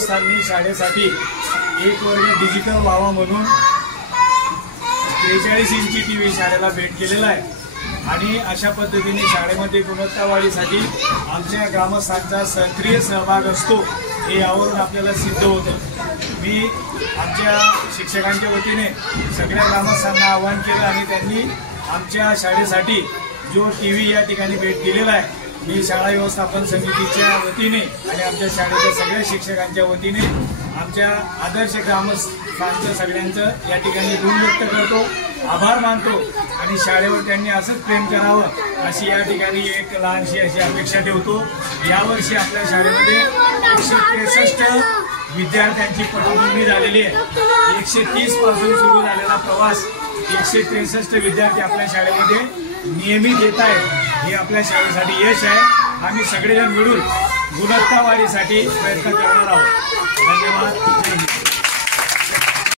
ग्रामस्थांनी शाळेसाठी एक वर्ग डिजिटल व्हावा म्हणून 43 इंची टीव्ही शाळेला भेट केलेला आहे आणि अशा पद्धतीने शाळेमध्ये गुणवत्ता वाढीसाठी आमच्या ग्रामस्थांचा सक्रिय सहभाग असतो हे यावरून आपल्याला सिद्ध होतं। मी आमच्या शिक्षकांच्या वतीने सगळ्या ग्रामस्थांना आवाहन केलं आणि त्यांनी आमच्या शाळेसाठी जो टीव्ही या ठिकाणी भेट दिलेला आहे मी शाळा व्यवस्थापन समितीच्या वतीने आणि आमच्या शाळेच्या सगळ्या शिक्षकांच्या वतीने आमच्या आदर्श ग्रामस्थांचं सगळ्यांचं या ठिकाणी ऋण व्यक्त करतो, आभार मानतो आणि शाळेवर त्यांनी असंच प्रेम करावं अशी या ठिकाणी एक लहानशी अशी अपेक्षा ठेवतो। यावर्षी आपल्या शाळेमध्ये 163 विद्यार्थ्यांची पटनोंदणी झालेली आहे। 130 पासून सुरू झालेला प्रवास 163 विद्यार्थी आपल्या शाळेमध्ये नियमित येत आहेत। हे आपल्या शाळेसाठी यश आहे। आम्ही सगळेजण मिळून गुणवत्ता वाढीसाठी प्रयत्न करणार आहोत। धन्यवाद।